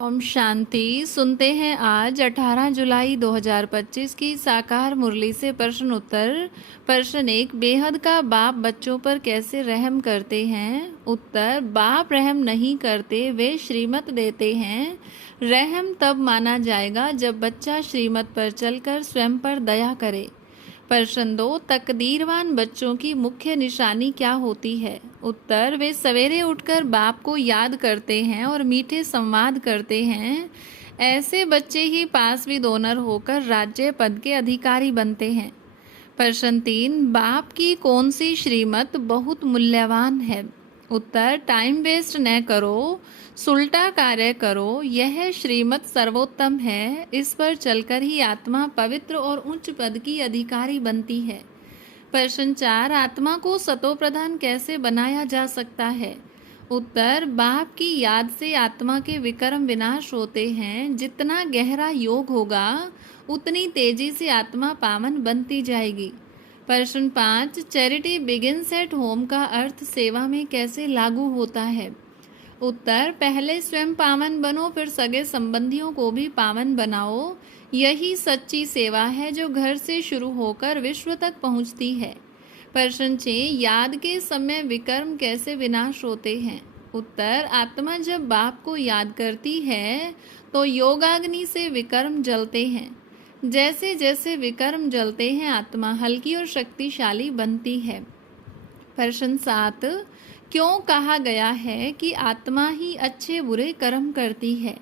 ओम शांति। सुनते हैं आज 18 जुलाई 2025 की साकार मुरली से प्रश्न उत्तर। प्रश्न 1, बेहद का बाप बच्चों पर कैसे रहम करते हैं? उत्तर, बाप रहम नहीं करते, वे श्रीमत देते हैं। रहम तब माना जाएगा जब बच्चा श्रीमत पर चलकर स्वयं पर दया करे। प्रश्न 2, तकदीरवान बच्चों की मुख्य निशानी क्या होती है? उत्तर, वे सवेरे उठकर बाप को याद करते हैं और मीठे संवाद करते हैं। ऐसे बच्चे ही पासवी डोनर होकर राज्य पद के अधिकारी बनते हैं। प्रश्न 3, बाप की कौन सी श्रीमत बहुत मूल्यवान है? उत्तर, टाइम वेस्ट न करो, सुलटा कार्य करो, यह श्रीमत सर्वोत्तम है। इस पर चलकर ही आत्मा पवित्र और उच्च पद की अधिकारी बनती है। प्रश्न 4, आत्मा को सतो प्रधान कैसे बनाया जा सकता है? उत्तर, बाप की याद से आत्मा के विकर्म विनाश होते हैं। जितना गहरा योग होगा उतनी तेजी से आत्मा पावन बनती जाएगी। प्रश्न 5, चैरिटी बिगिंस एट होम का अर्थ सेवा में कैसे लागू होता है? उत्तर, पहले स्वयं पावन बनो, फिर सगे संबंधियों को भी पावन बनाओ। यही सच्ची सेवा है जो घर से शुरू होकर विश्व तक पहुंचती है। प्रश्न 6, याद के समय विकर्म कैसे विनाश होते हैं? उत्तर, आत्मा जब बाप को याद करती है तो योगाग्नि से विकर्म जलते हैं। जैसे जैसे विकर्म जलते हैं आत्मा हल्की और शक्तिशाली बनती है। प्रश्न 7, क्यों कहा गया है कि आत्मा ही अच्छे बुरे कर्म करती है?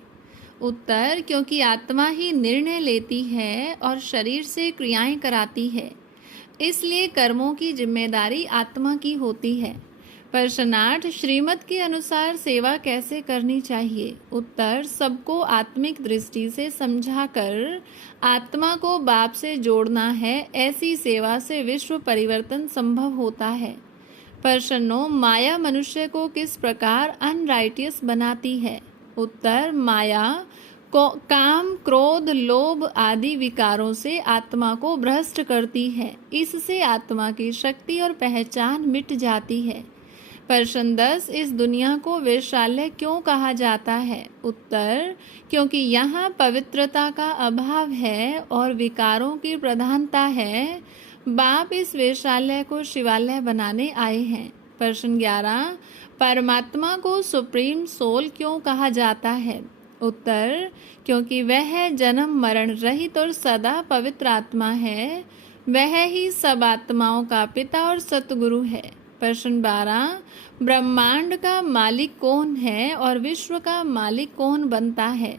उत्तर, क्योंकि आत्मा ही निर्णय लेती है और शरीर से क्रियाएं कराती है, इसलिए कर्मों की जिम्मेदारी आत्मा की होती है। प्रश्न 8, श्रीमत के अनुसार सेवा कैसे करनी चाहिए? उत्तर, सबको आत्मिक दृष्टि से समझाकर आत्मा को बाप से जोड़ना है। ऐसी सेवा से विश्व परिवर्तन संभव होता है। प्रश्न 9, माया मनुष्य को किस प्रकार अनराइटियस बनाती है? उत्तर, माया को काम, क्रोध, लोभ आदि विकारों से आत्मा को भ्रष्ट करती है। इससे आत्मा की शक्ति और पहचान मिट जाती है। प्रश्न 10, इस दुनिया को वैशाल्य क्यों कहा जाता है? उत्तर, क्योंकि यहाँ पवित्रता का अभाव है और विकारों की प्रधानता है। बाप इस वैशाल्य को शिवालय बनाने आए हैं। प्रश्न 11, परमात्मा को सुप्रीम सोल क्यों कहा जाता है? उत्तर, क्योंकि वह जन्म मरण रहित और सदा पवित्र आत्मा है। वह ही सब आत्माओं का पिता और सतगुरु है। प्रश्न 12, ब्रह्मांड का मालिक कौन है और विश्व का मालिक कौन बनता है?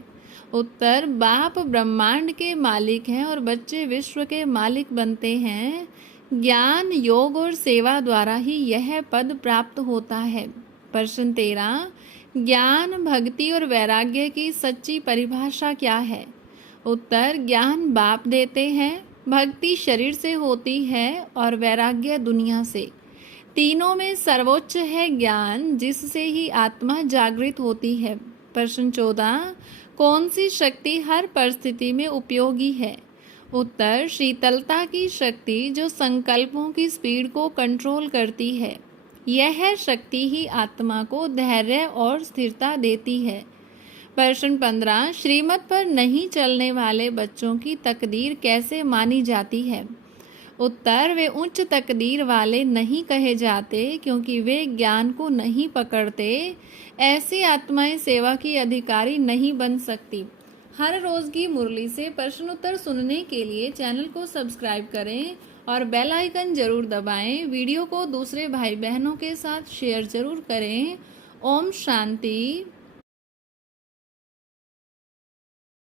उत्तर, बाप ब्रह्मांड के मालिक हैं और बच्चे विश्व के मालिक बनते हैं। ज्ञान, योग और सेवा द्वारा ही यह पद प्राप्त होता है। प्रश्न 13, ज्ञान, भक्ति और वैराग्य की सच्ची परिभाषा क्या है? उत्तर, ज्ञान बाप देते हैं, भक्ति शरीर से होती है और वैराग्य दुनिया से। तीनों में सर्वोच्च है ज्ञान, जिससे ही आत्मा जागृत होती है। प्रश्न 14, कौन सी शक्ति हर परिस्थिति में उपयोगी है? उत्तर, शीतलता की शक्ति जो संकल्पों की स्पीड को कंट्रोल करती है। यह शक्ति ही आत्मा को धैर्य और स्थिरता देती है। प्रश्न 15, श्रीमत पर नहीं चलने वाले बच्चों की तकदीर कैसे मानी जाती है? उत्तर, वे उच्च तकदीर वाले नहीं कहे जाते क्योंकि वे ज्ञान को नहीं पकड़ते। ऐसी आत्माएं सेवा की अधिकारी नहीं बन सकती। हर रोज की मुरली से प्रश्न उत्तर सुनने के लिए चैनल को सब्सक्राइब करें और बेल आइकन जरूर दबाएं। वीडियो को दूसरे भाई बहनों के साथ शेयर जरूर करें। ओम शांति।